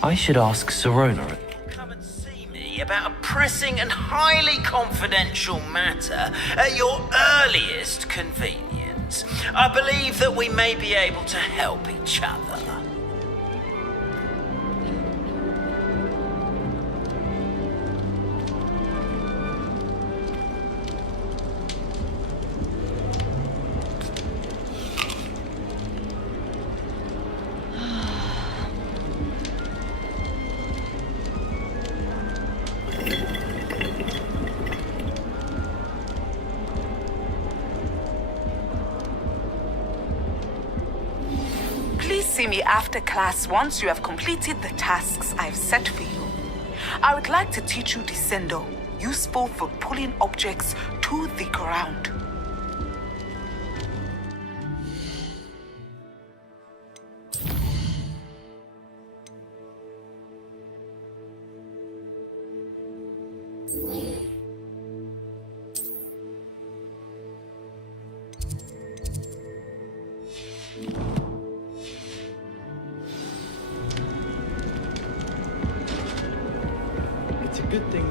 I should ask 𝓣𝓮. Come and see me about a pressing and highly confidential matter at your earliest convenience. I believe that we may be able to help each other. Please see me after class once you have completed the tasks I've set for you. I would like to teach you 𝓣𝓱𝓮, useful for pulling objects to the ground. It's a good thing.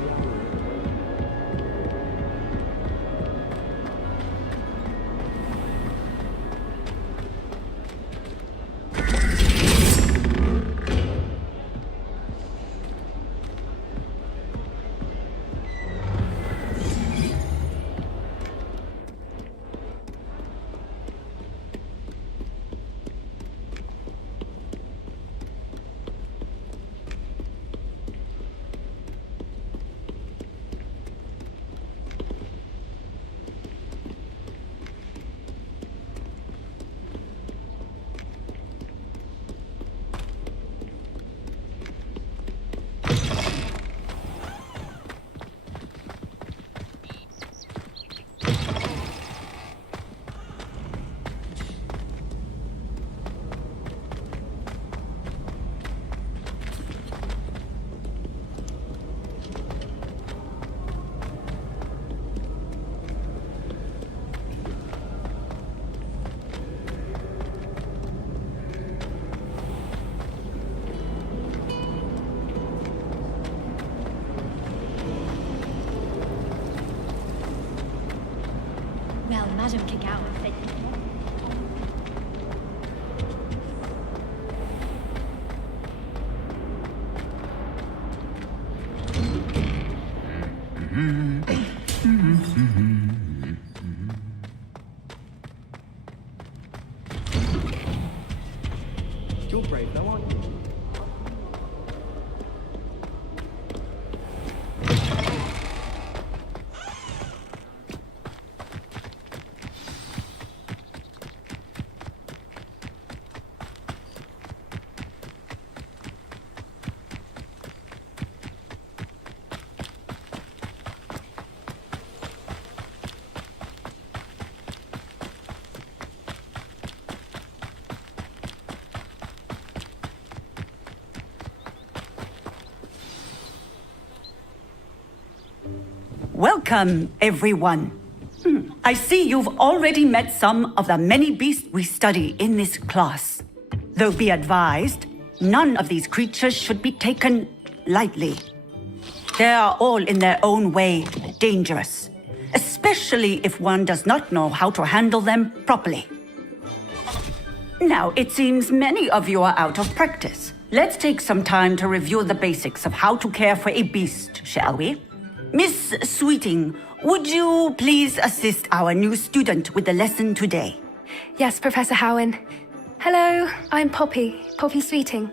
Well, Madam can go and fit. You're brave though, aren't you? Welcome, everyone. I see you've already met some of the many beasts we study in this class. Though be advised, none of these creatures should be taken lightly. They are all in their own way dangerous, especially if one does not know how to handle them properly. Now, it seems many of you are out of practice. Let's take some time to review the basics of how to care for a beast, shall we? Miss Sweeting, would you please assist our new student with the lesson today? Yes, Professor Howin. Hello, I'm Poppy Sweeting.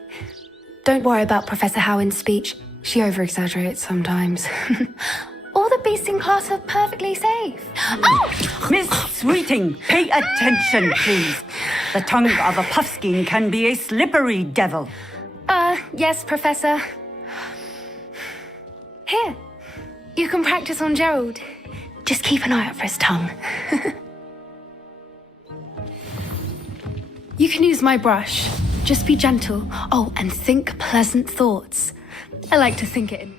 Don't worry about Professor Howin's speech. She over-exaggerates sometimes. All the beasts in class are perfectly safe. Oh! Miss Sweeting, pay attention, please. The tongue of a puffskein can be a slippery devil. Yes, Professor. Here, you can practice on Gerald. Just keep an eye out for his tongue. You can use my brush. Just be gentle. Oh, and think pleasant thoughts. I like to think it in.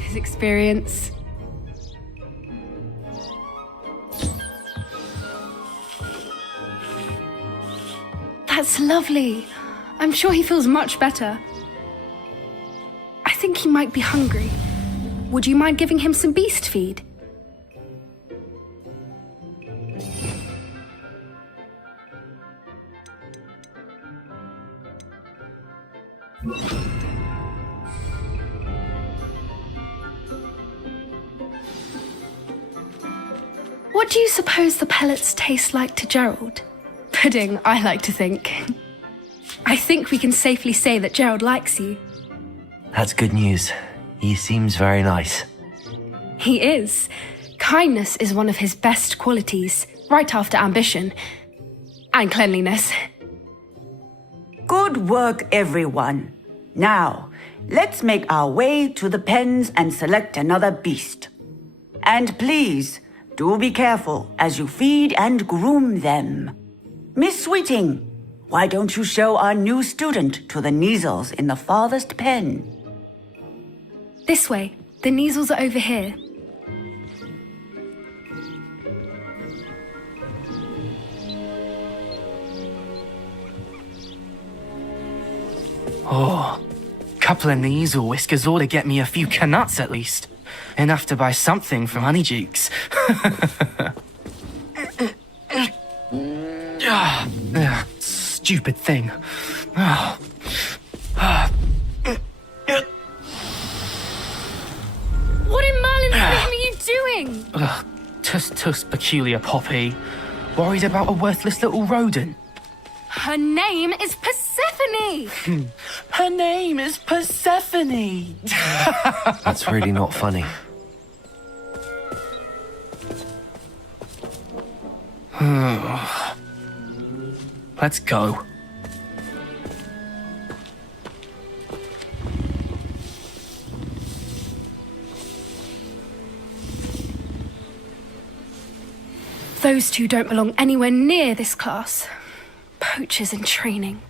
His experience. That's lovely. I'm sure he feels much better. I think he might be hungry. Would you mind giving him some beast feed? What do you suppose the pellets taste like to Gerald? Pudding, I like to think. I think we can safely say that Gerald likes you. That's good news. He seems very nice. He is. Kindness is one of his best qualities, right after ambition. And cleanliness. Good work, everyone. Now, let's make our way to the pens and select another beast. And please, do be careful as you feed and groom them. Miss Sweeting, why don't you show our new student to the 𝓍𝓭𝓮 in the farthest pen? This way. The 𝓍𝓭𝓮 are over here. Oh, couple of 𝓍𝓭𝓮 whiskers ought to get me a few canuts at least. Enough to buy something from Honeydukes. Stupid thing. What in Merlin's name are you doing? Tuss peculiar Poppy. Worried about a worthless little rodent. Her name is Persephone! Her name is Persephone! That's really not funny. Let's go. Those two don't belong anywhere near this class. Poachers in training.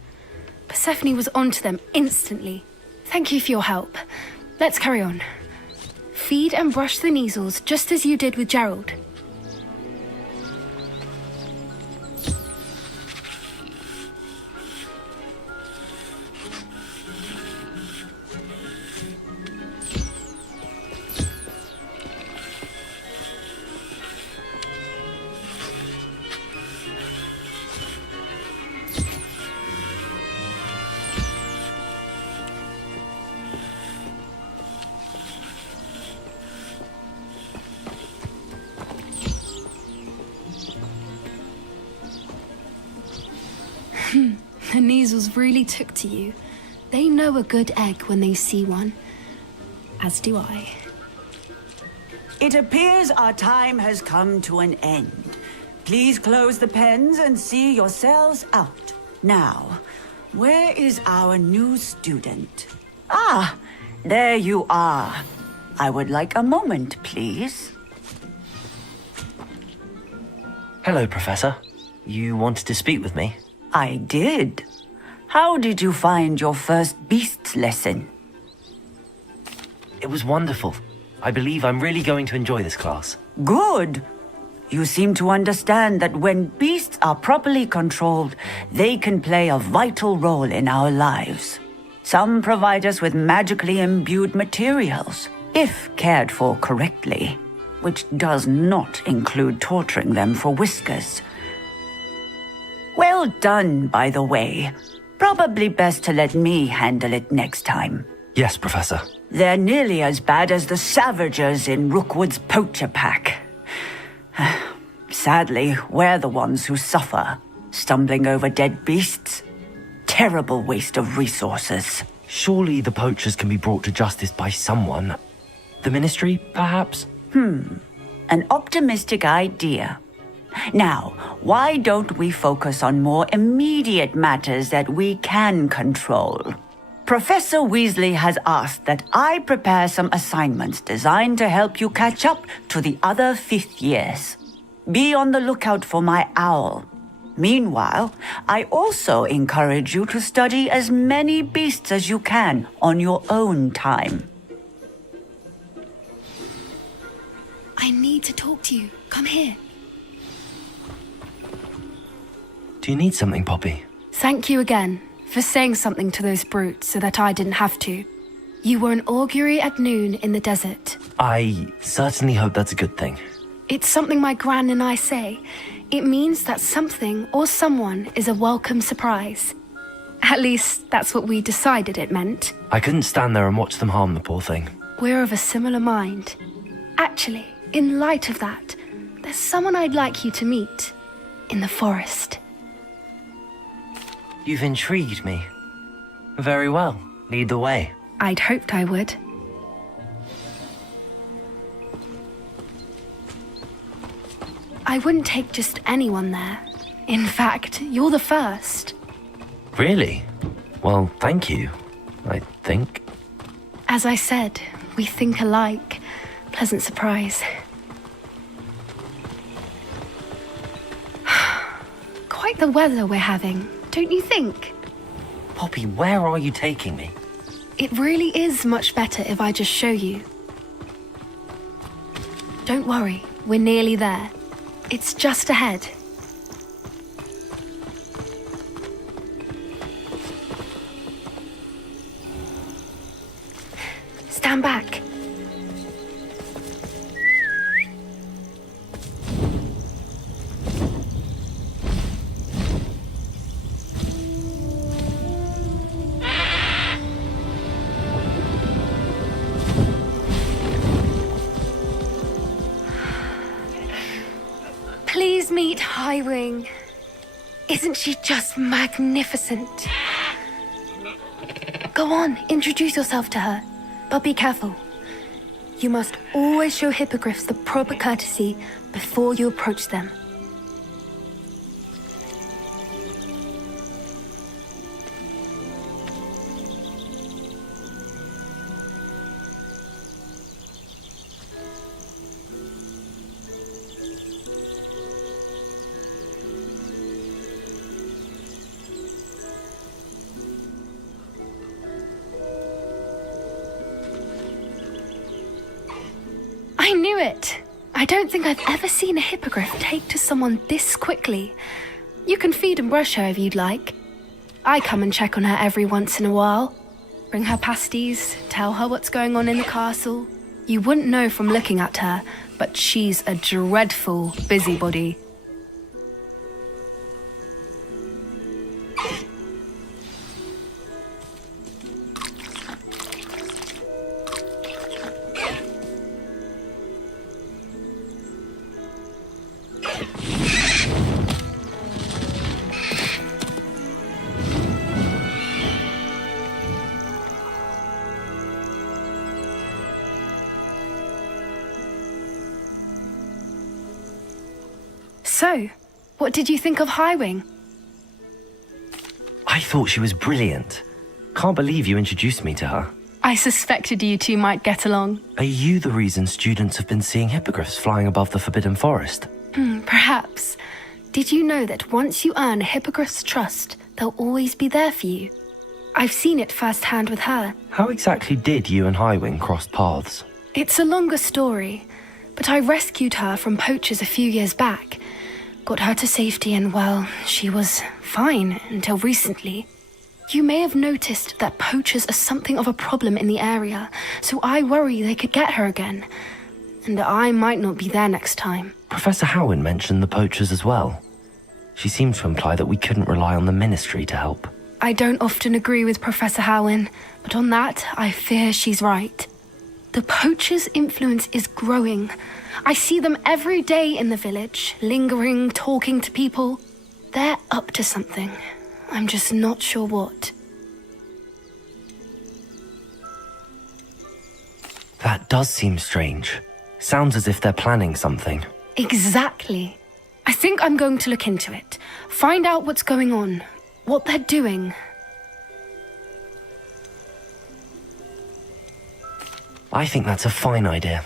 Persephone was onto them instantly. Thank you for your help. Let's carry on. Feed and brush the 𝓍𝓭𝓮 just as you did with Gerald. The 𝓍𝓭𝓮 really took to you. They know a good egg when they see one. As do I. It appears our time has come to an end. Please close the pens and see yourselves out. Now, where is our new student? Ah, there you are. I would like a moment, please. Hello, Professor. You wanted to speak with me? I did. How did you find your first beasts lesson? It was wonderful. I believe I'm really going to enjoy this class. Good. You seem to understand that when beasts are properly controlled, they can play a vital role in our lives. Some provide us with magically imbued materials, if cared for correctly, which does not include torturing them for whiskers. Well done, by the way. Probably best to let me handle it next time. Yes, Professor. They're nearly as bad as the Savagers in Rookwood's poacher pack. Sadly, we're the ones who suffer, stumbling over dead beasts. Terrible waste of resources. Surely the poachers can be brought to justice by someone. The Ministry, perhaps? An optimistic idea. Now, why don't we focus on more immediate matters that we can control? Professor Weasley has asked that I prepare some assignments designed to help you catch up to the other fifth years. Be on the lookout for my owl. Meanwhile, I also encourage you to study as many beasts as you can on your own time. I need to talk to you. Come here. Do you need something, Poppy? Thank you again for saying something to those brutes so that I didn't have to. You were an augury at noon in the desert. I certainly hope that's a good thing. It's something my gran and I say. It means that something or someone is a welcome surprise. At least, that's what we decided it meant. I couldn't stand there and watch them harm the poor thing. We're of a similar mind. Actually, in light of that, there's someone I'd like you to meet. In the forest. You've intrigued me. Very well. Lead the way. I'd hoped I would. I wouldn't take just anyone there. In fact, you're the first. Really? Well, thank you, I think. As I said, we think alike. Pleasant surprise. Quite the weather we're having, don't you think? Poppy, where are you taking me? It really is much better if I just show you. Don't worry, we're nearly there. It's just ahead. Stand back. Please meet 𝓓𝓪. Isn't she just magnificent? Go on, introduce yourself to her. But be careful. You must always show hippogriffs the proper courtesy before you approach them. I knew it! I don't think I've ever seen a hippogriff take to someone this quickly. You can feed and brush her if you'd like. I come and check on her every once in a while. Bring her pasties, tell her what's going on in the castle. You wouldn't know from looking at her, but she's a dreadful busybody. So, what did you think of 𝓓𝓪? I thought she was brilliant. Can't believe you introduced me to her. I suspected you two might get along. Are you the reason students have been seeing hippogriffs flying above the Forbidden Forest? Perhaps. Did you know that once you earn a hippogriff's trust, they'll always be there for you? I've seen it firsthand with her. How exactly did you and 𝓓𝓪 cross paths? It's a longer story, but I rescued her from poachers a few years back. Got her to safety and, well, she was fine until recently. You may have noticed that poachers are something of a problem in the area, so I worry they could get her again. And I might not be there next time. Professor 𝓬 mentioned the poachers as well. She seemed to imply that we couldn't rely on the ministry to help. I don't often agree with Professor 𝓬, but on that, I fear she's right. The poachers' influence is growing. I see them every day in the village, lingering, talking to people. They're up to something. I'm just not sure what. That does seem strange. Sounds as if they're planning something. Exactly. I think I'm going to look into it. Find out what's going on, what they're doing. I think that's a fine idea.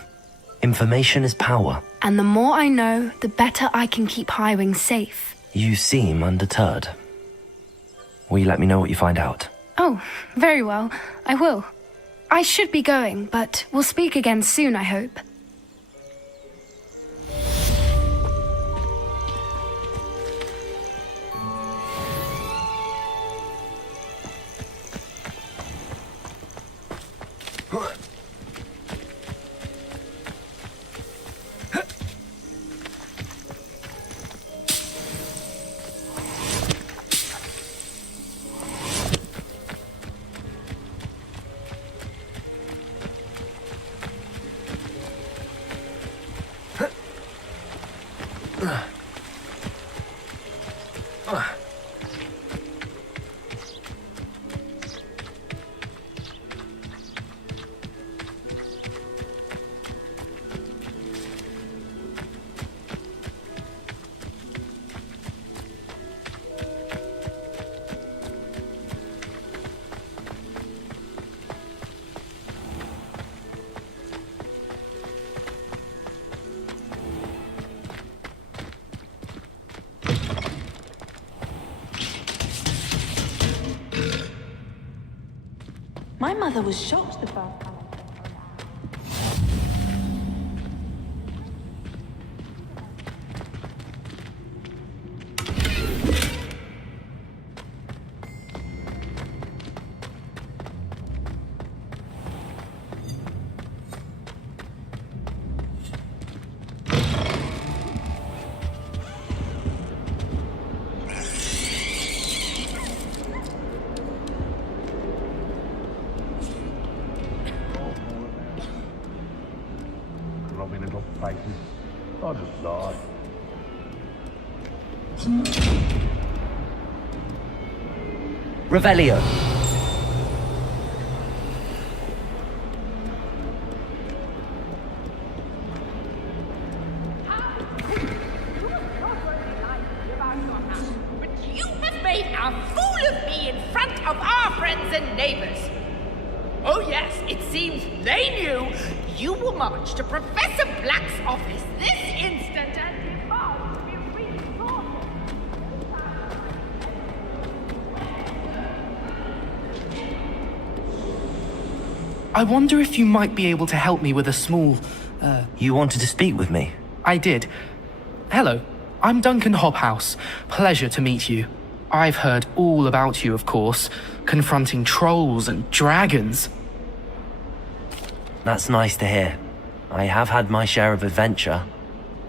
Information is power. And the more I know, the better I can keep 𝓓𝓪 safe. You seem undeterred. Will you let me know what you find out? Oh, very well. I will. I should be going, but we'll speak again soon, I hope. My mother was shocked the first time. Revelio. But you have made a fool of me in front of our friends and neighbors. Oh yes, it seems they knew you will march to Professor Black's office this instant and demand to be reinforced. I wonder if you might be able to help me with a small, You wanted to speak with me? I did. Hello, I'm Duncan Hobhouse. Pleasure to meet you. I've heard all about you, of course, confronting trolls and dragons. That's nice to hear. I have had my share of adventure.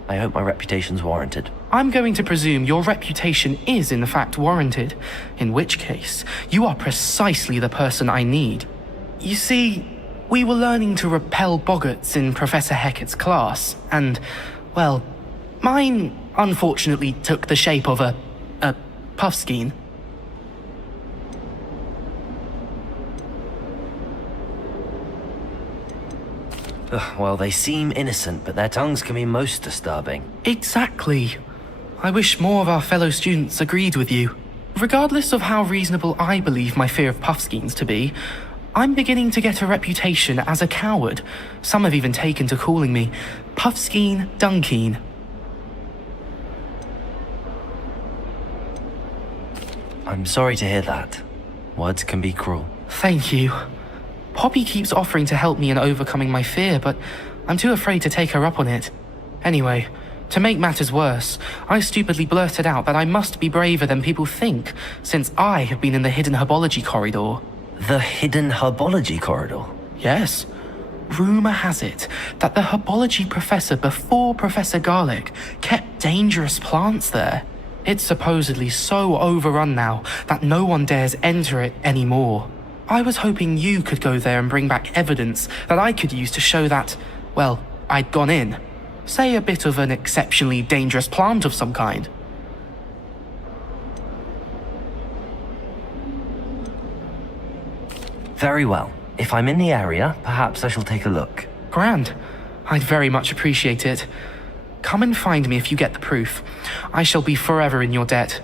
I hope my reputation's warranted. I'm going to presume your reputation is in fact warranted, in which case, you are precisely the person I need. You see, we were learning to repel boggarts in Professor Hecat's class, and, well, mine unfortunately took the shape of a puffskein. Well, they seem innocent, but their tongues can be most disturbing. Exactly. I wish more of our fellow students agreed with you. Regardless of how reasonable I believe my fear of puffskeins to be, I'm beginning to get a reputation as a coward. Some have even taken to calling me 𝓮-𝓮-𝓡𝓪𝓭. I'm sorry to hear that. Words can be cruel. Thank you. Poppy keeps offering to help me in overcoming my fear, but I'm too afraid to take her up on it. Anyway, to make matters worse, I stupidly blurted out that I must be braver than people think, since I have been in the hidden herbology corridor. The hidden herbology corridor? Yes. Rumor has it that the herbology professor before Professor Garlic kept dangerous plants there. It's supposedly so overrun now that no one dares enter it anymore. I was hoping you could go there and bring back evidence that I could use to show that, well, I'd gone in. Say a bit of an exceptionally dangerous plant of some kind. Very well. If I'm in the area, perhaps I shall take a look. Grand. I'd very much appreciate it. Come and find me if you get the proof. I shall be forever in your debt.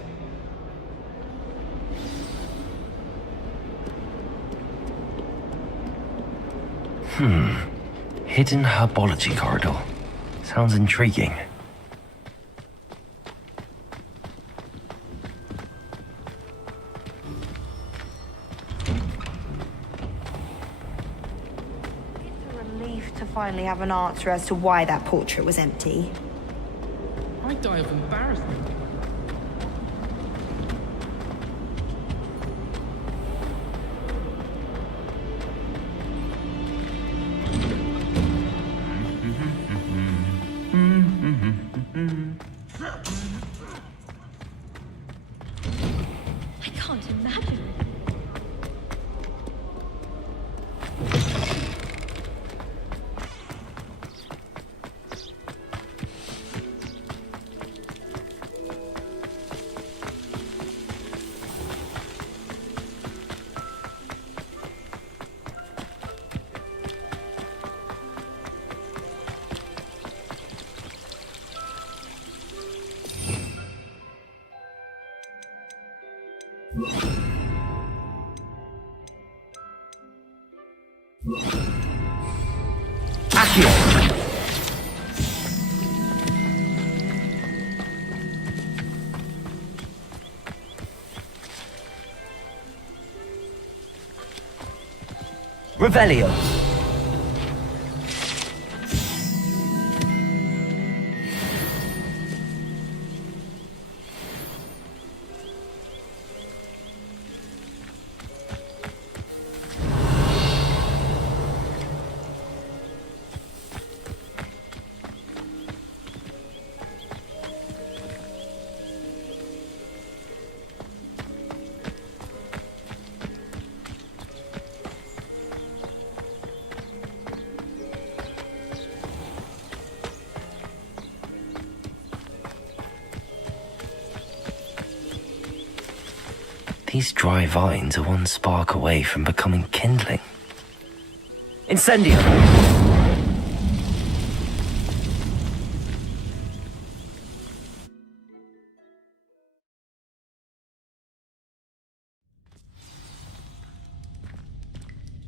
Hidden herbology corridor. Sounds intriguing. It's a relief to finally have an answer as to why that portrait was empty. I'd die of embarrassment. Accio! Revelio! These dry vines are one spark away from becoming kindling. Incendio!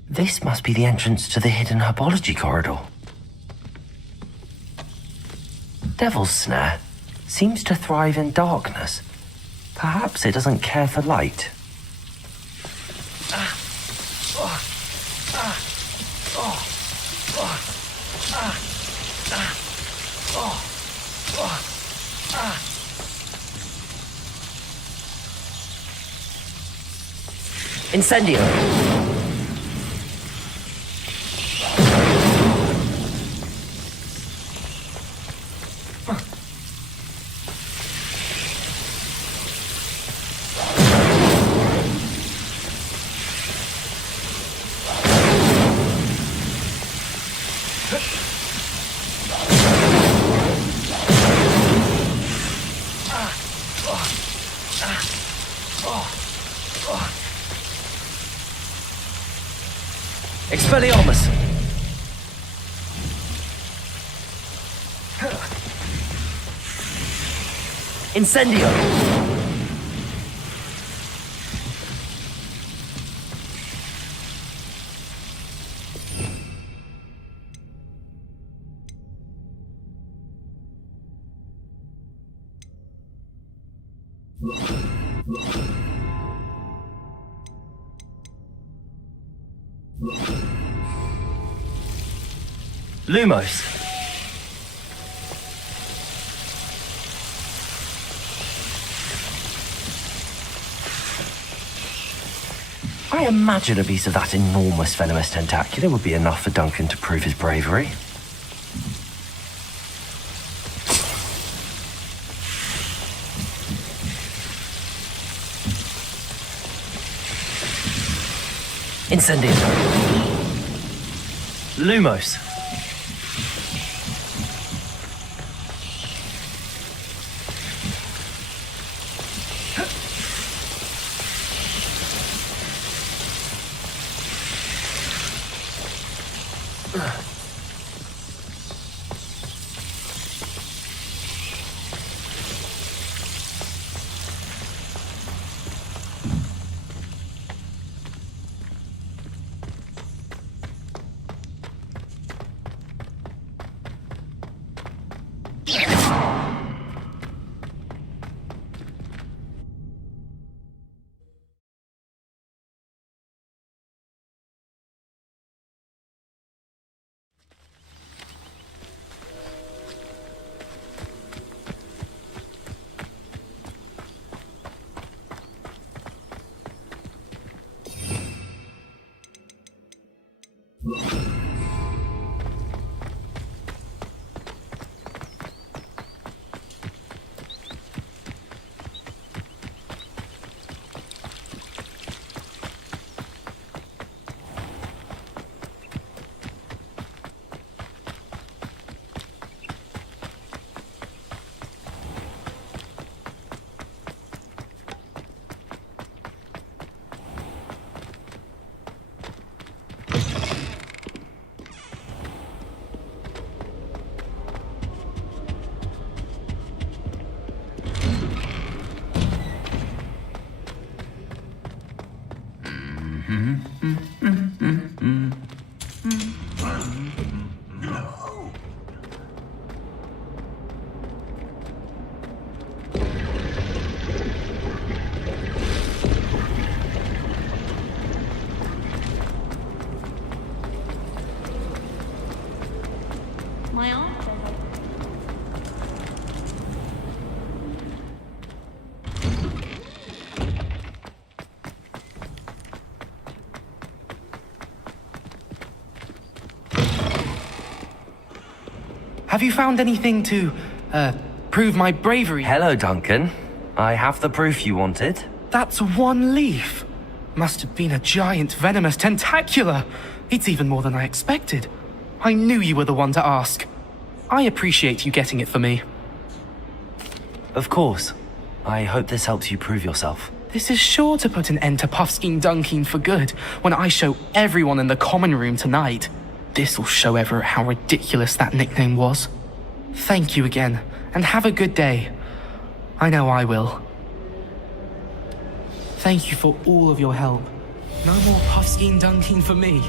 This must be the entrance to the hidden herbology corridor. Devil's Snare seems to thrive in darkness. Perhaps it doesn't care for light. Incendio! Expelliarmus! Incendio! Lumos. I imagine a beast of that enormous venomous tentacula would be enough for Duncan to prove his bravery. Incendio. Lumos. Have you found anything to, prove my bravery? Hello, Duncan. I have the proof you wanted. That's one leaf. Must have been a giant venomous tentacula. It's even more than I expected. I knew you were the one to ask. I appreciate you getting it for me. Of course. I hope this helps you prove yourself. This is sure to put an end to 𝓮-𝓡𝓪𭭭 for good when I show everyone in the common room tonight. This'll show Everett how ridiculous that nickname was. Thank you again, and have a good day. I know I will. Thank you for all of your help. No more 𝓮-𝓡𝓭 for me.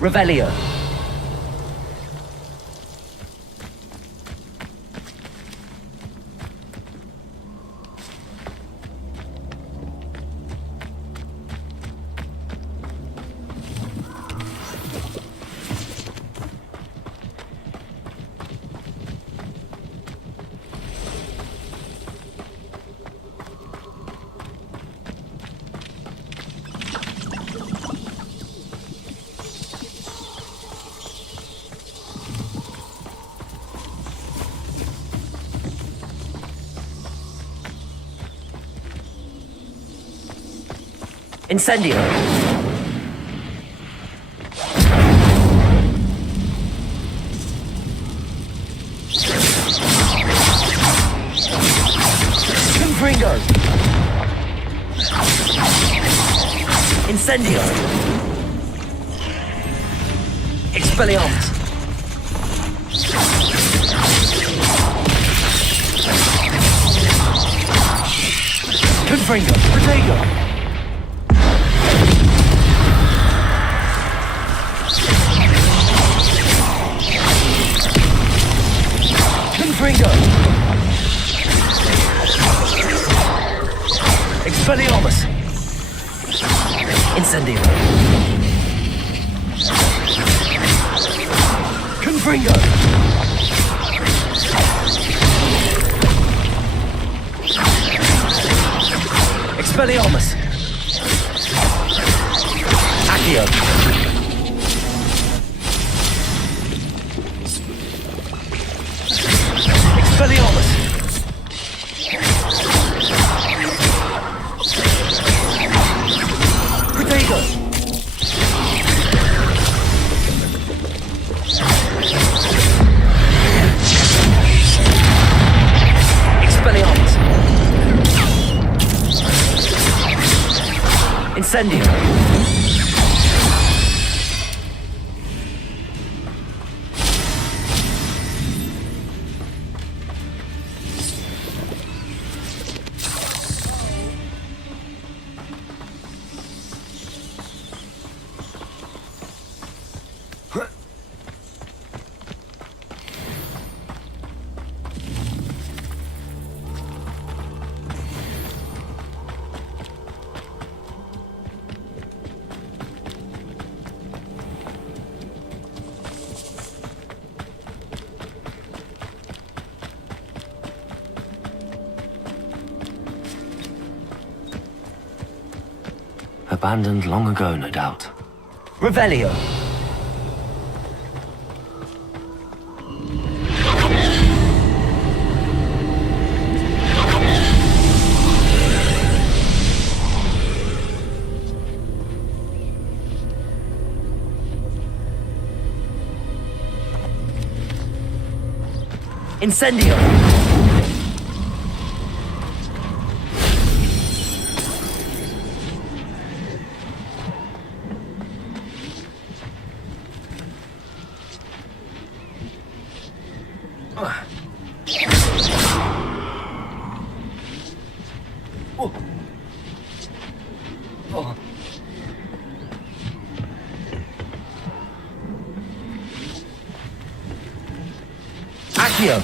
Revelio. Incendio. 𝓚-𝓭. Incendio. Expelliarmus. 𝓚-𝓭. Protego. 𝓚-𝓭. Expelliarmus. Incendio. 𝓚-𝓭. Expelliarmus. Accio. Expelliarmus. Protego. Expelliarmus. Incendio. Abandoned long ago, no doubt. Revelio. Incendio. Accio.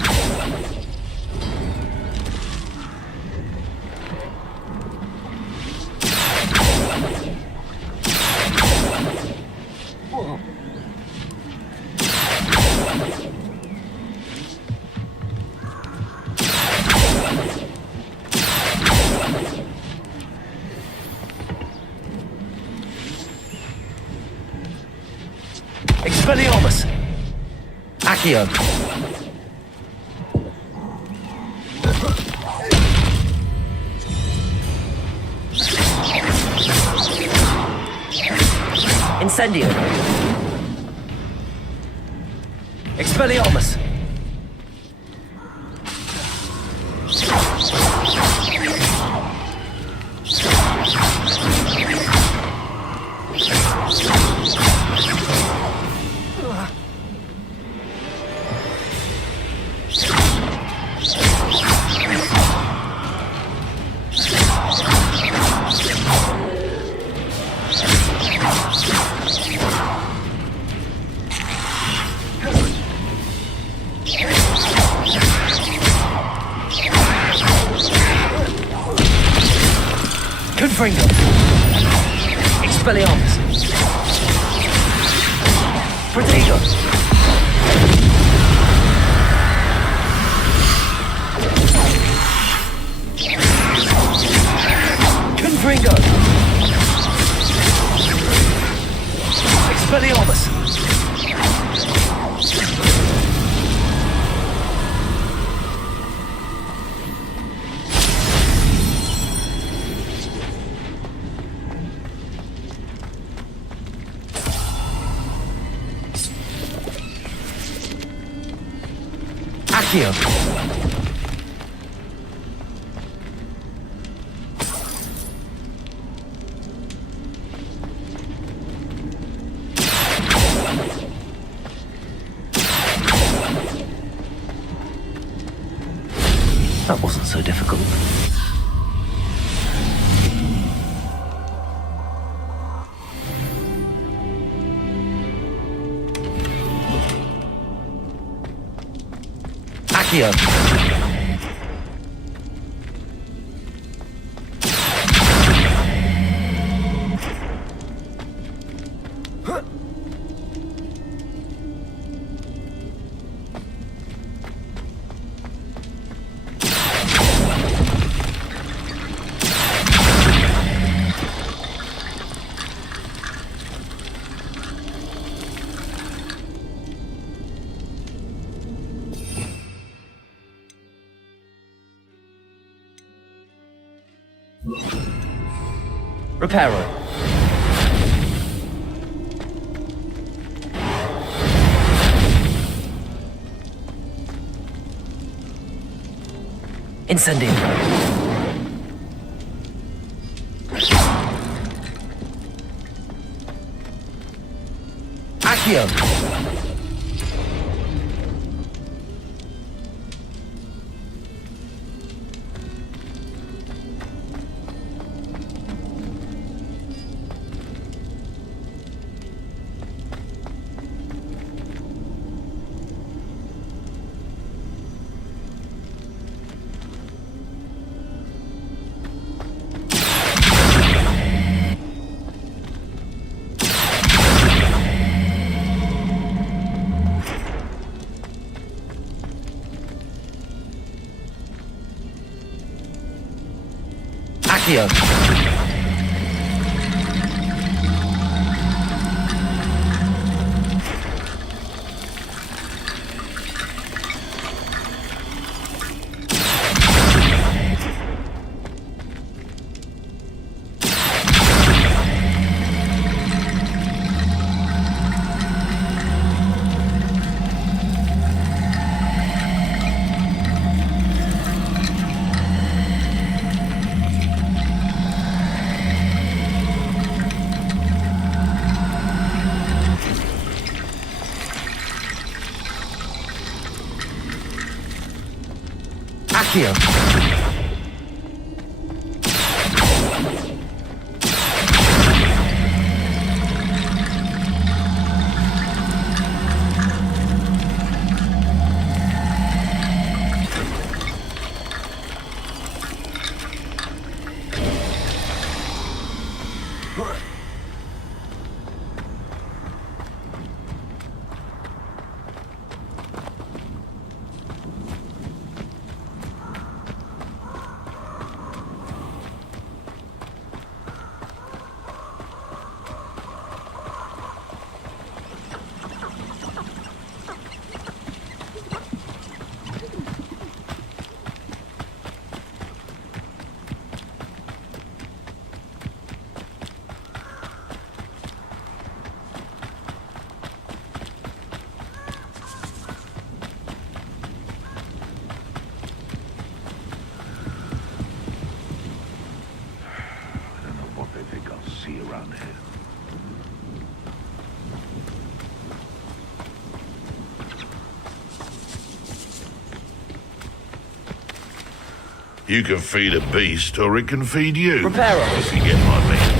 Expelliarmus. Accio. Incendio. Expelliarmus. 𝓮-𝓡𝓮. Expelliarmus. 𝓤𝓚𝓮. 𝓮-𝓡𝓮. Expelliarmus. Accio. That wasn't so difficult. Accio. Reparo. Incendio. Accio. Accio. Accio. You can feed a beast, or it can feed you. Reparo. If you get my meaning.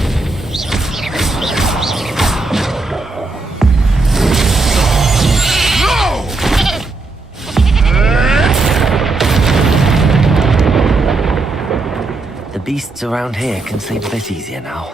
The beasts around here can sleep a bit easier now.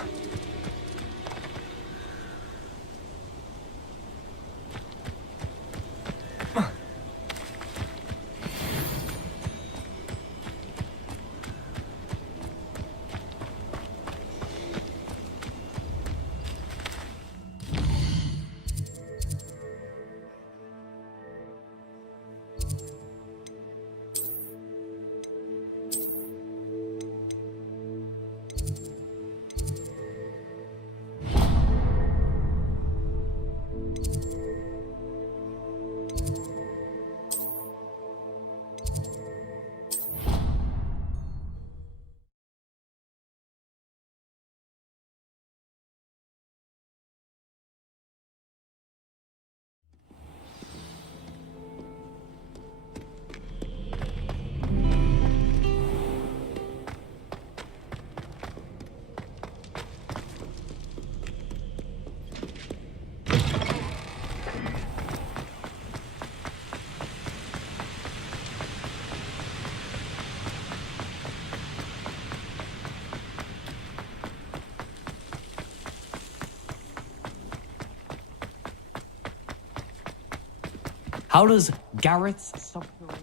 How does Garrett's subterranean...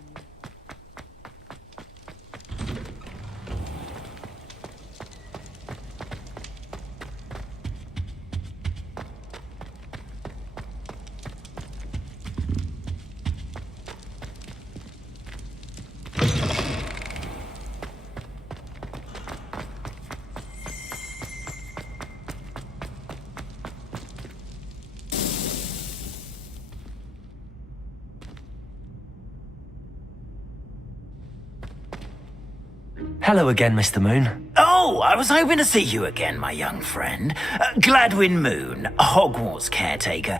Hello again, Mr. Moon. Oh, I was hoping to see you again, my young friend. Gladwin Moon, Hogwarts caretaker,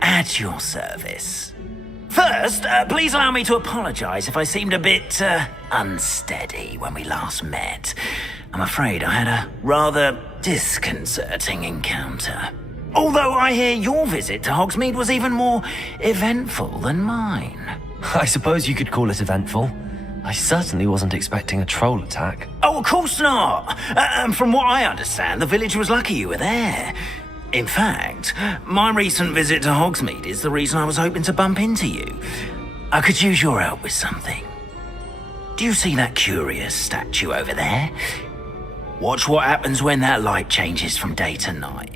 at your service. First, please allow me to apologize if I seemed a bit, unsteady when we last met. I'm afraid I had a rather disconcerting encounter. Although I hear your visit to Hogsmeade was even more eventful than mine. I suppose you could call it eventful. I certainly wasn't expecting a troll attack. Oh, of course not. And from what I understand, the village was lucky you were there. In fact, my recent visit to Hogsmeade is the reason I was hoping to bump into you. I could use your help with something. Do you see that curious statue over there? Watch what happens when that light changes from day to night.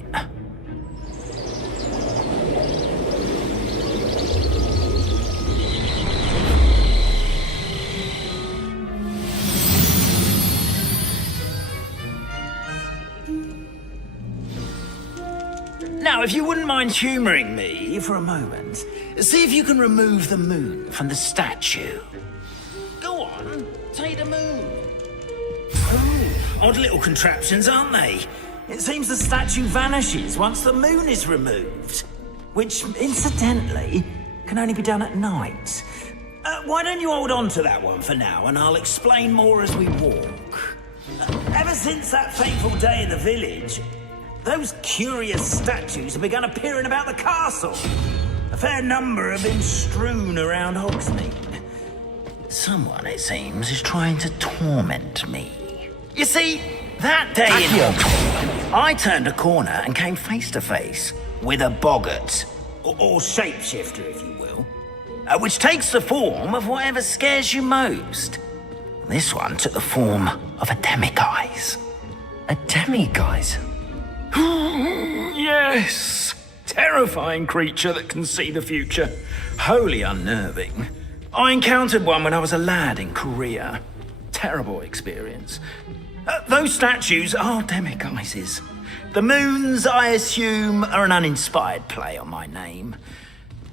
Now, if you wouldn't mind humouring me for a moment, see if you can remove the moon from the statue. Go on, take the moon. Ooh, odd little contraptions, aren't they? It seems the statue vanishes once the moon is removed, which, incidentally, can only be done at night. Why don't you hold on to that one for now, and I'll explain more as we walk. Ever since that fateful day in the village, those curious statues have begun appearing about the castle. A fair number have been strewn around Hogsmeade. Someone, it seems, is trying to torment me. You see, that day in Hogsmeade, I turned a corner and came face to face with a boggart, or shapeshifter, if you will, which takes the form of whatever scares you most. This one took the form of a demiguise. A demiguise? Yes! Terrifying creature that can see the future. Wholly unnerving. I encountered one when I was a lad in Korea. Terrible experience. Those statues are demiguises. The moons, I assume, are an uninspired play on my name.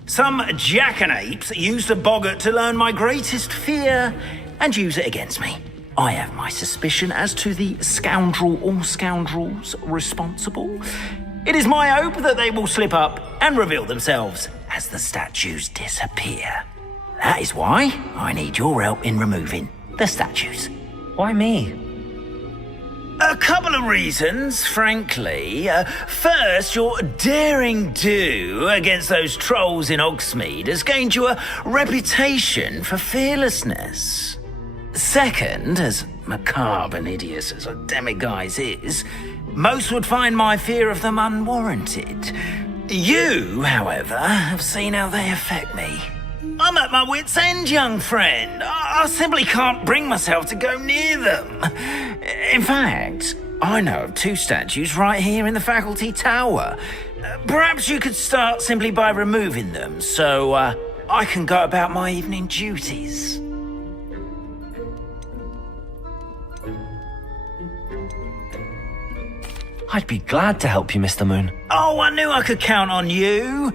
Some jackanapes used a boggart to learn my greatest fear and use it against me. I have my suspicion as to the scoundrel or scoundrels responsible. It is my hope that they will slip up and reveal themselves as the statues disappear. That is why I need your help in removing the statues. Why me? A couple of reasons, frankly. First, your daring do against those trolls in Hogsmeade has gained you a reputation for fearlessness. Second, as macabre and hideous as a demiguise is, most would find my fear of them unwarranted. You, however, have seen how they affect me. I'm at my wit's end, young friend. I simply can't bring myself to go near them. In fact, I know of 2 statues right here in the faculty tower. Perhaps you could start simply by removing them, so I can go about my evening duties. I'd be glad to help you, Mr. Moon. Oh, I knew I could count on you.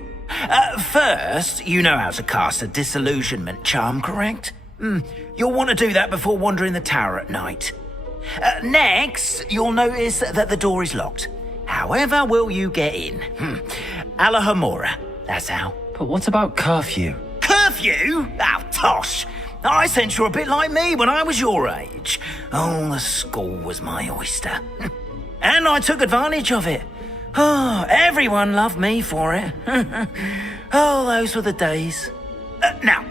First, you know how to cast a disillusionment charm, correct? You'll want to do that before wandering the tower at night. Next, you'll notice that the door is locked. However will you get in? 𝓓𝓭-𝓏-𝓪𝓭, that's how. But what about curfew? Curfew? Oh, tosh. I sense you're a bit like me when I was your age. Oh, the school was my oyster. And I took advantage of it. Oh, everyone loved me for it. Oh, those were the days. Now,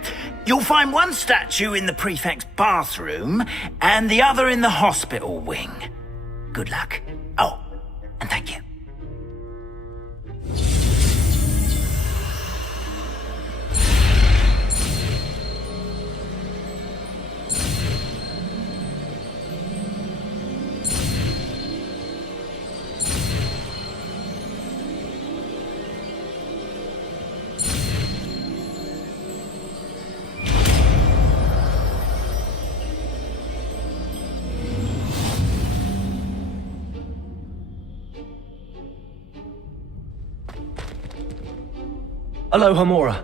you'll find one statue in the prefect's bathroom and the other in the hospital wing. Good luck. Oh, and thank you. 𝓓𝓭-𝓏-𝓪𝓭.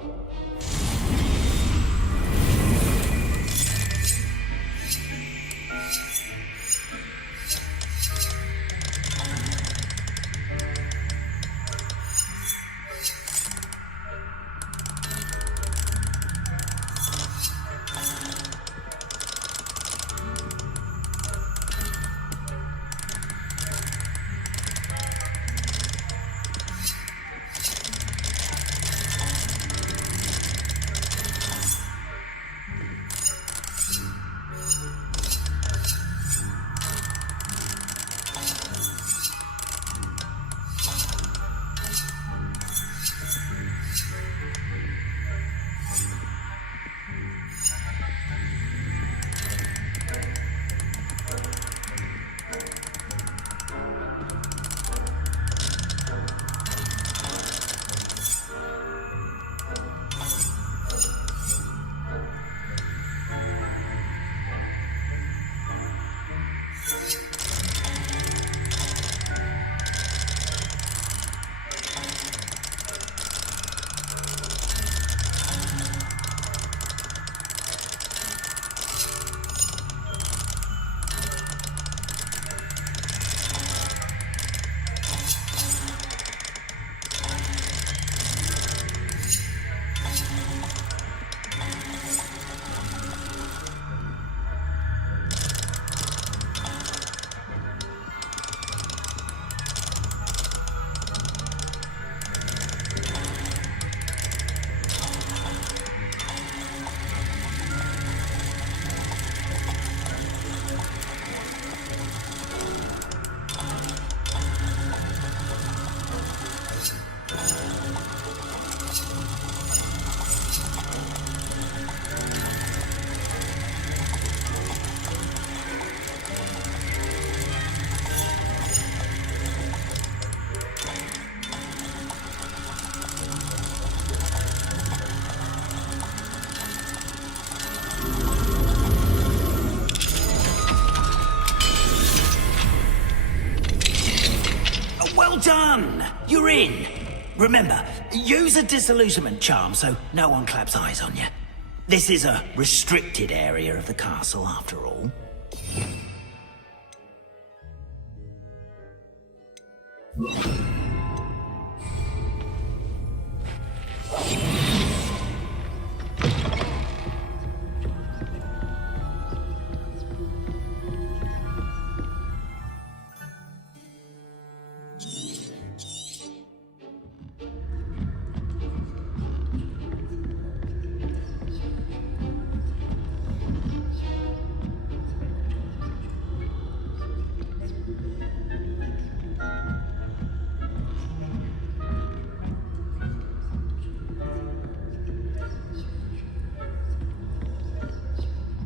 Well done! You're in. Remember, use a disillusionment charm so no one claps eyes on you. This is a restricted area of the castle, after all.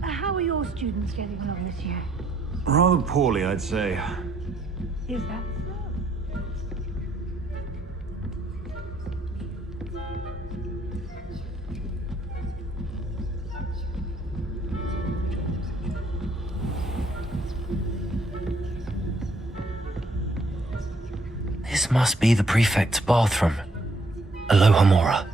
How are your students getting along this year? Rather poorly, I'd say. Is that This must be the prefect's bathroom. 𝓣𝓭-𝓮-𝓡𝓪𝓭.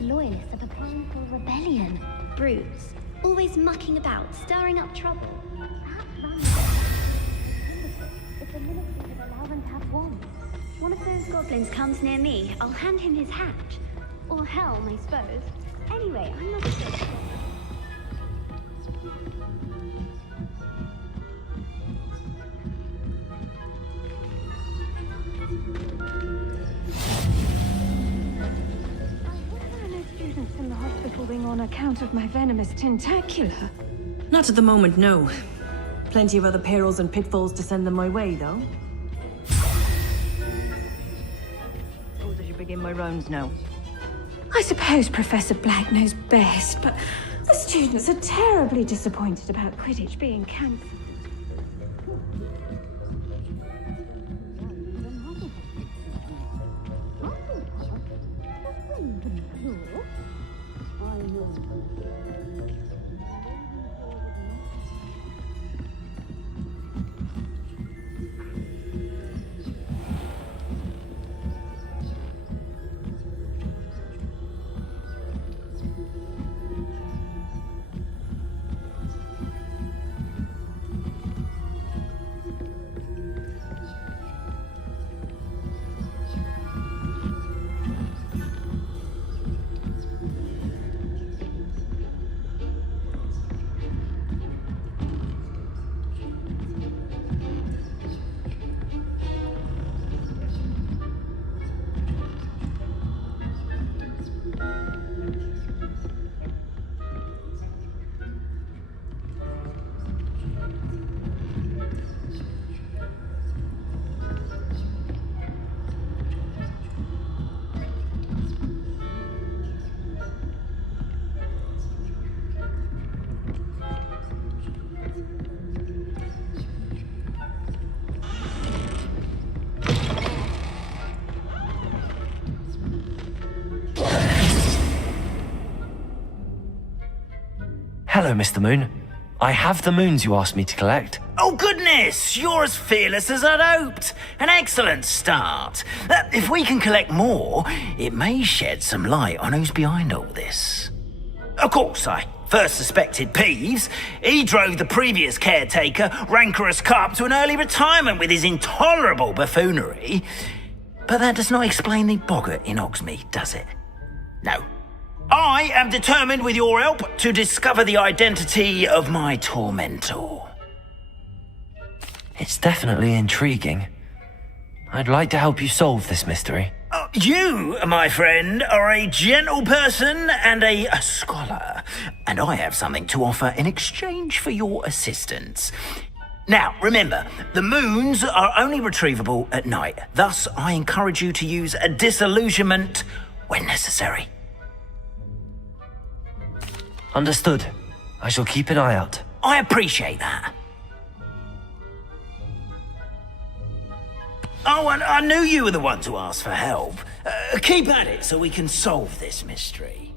Loyalists are preparing for a rebellion. Brutes, always mucking about, stirring up trouble. Perhaps if the military would allow them to have wands. One of those goblins comes near me, I'll hand him his hat. Or helm, I suppose. Anyway, I'm not sure. in the hospital wing on account of my venomous tentacula? Not at the moment, no. Plenty of other perils and pitfalls to send them my way, though. Suppose I should begin my rounds now. I suppose Professor Black knows best, but the students are terribly disappointed about Quidditch being cancelled. Hello, Mr. Moon. I have the moons you asked me to collect. Oh, goodness! You're as fearless as I'd hoped. An excellent start. If we can collect more, it may shed some light on who's behind all this. Of course, I first suspected Peeves. He drove the previous caretaker, rancorous Carp, to an early retirement with his intolerable buffoonery. But that does not explain the boggart in Hogsmeade, does it? No. I am determined, with your help, to discover the identity of my tormentor. It's definitely intriguing. I'd like to help you solve this mystery. You, my friend, are a gentle person and a scholar, and I have something to offer in exchange for your assistance. Now, remember, the moons are only retrievable at night. Thus, I encourage you to use a disillusionment when necessary. Understood. I shall keep an eye out. I appreciate that. Oh, and I knew you were the one to ask for help. Keep at it so we can solve this mystery.